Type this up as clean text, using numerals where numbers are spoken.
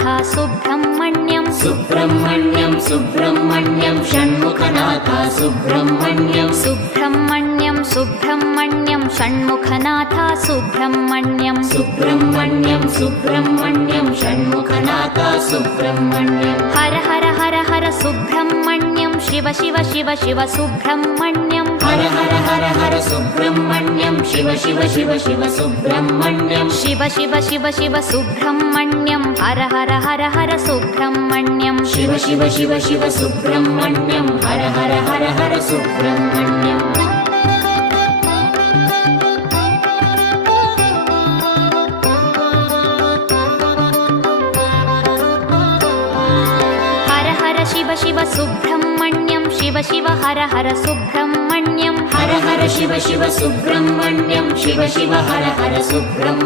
Shanmukhanath Subrahmanyam Subrahmanyam Subrahmanyam Shanmukhanath Subrahmanyam Subrahmanyam Subrahmanyam Shanmukhanath Subrahmanyam Subrahmanyam Subrahmanyam Shanmukhanath Subrahmanyam Har Har Har Har Subrahmanyam Shiva Shiva Shiva Shiva Subrahmanyam Har Har Har Har Subrahmanyam Shiva Shiva Shiva Shiva Subrahmanyam Shiva Shiva Shiva Shiva Subrahmanyam Har Har Har Har Subrahmanyam Shiva Shiva Shiva Shiva Subrahmanyam Har Har Har Har Subrahmanyam Har Har Shiva Shiva Subrahmanyam Shiva Shiva Har Har Subrahmanyam Har Har Shiva Shiva Subrahmanyam Shiva Shiva Har Har Subrahmanyam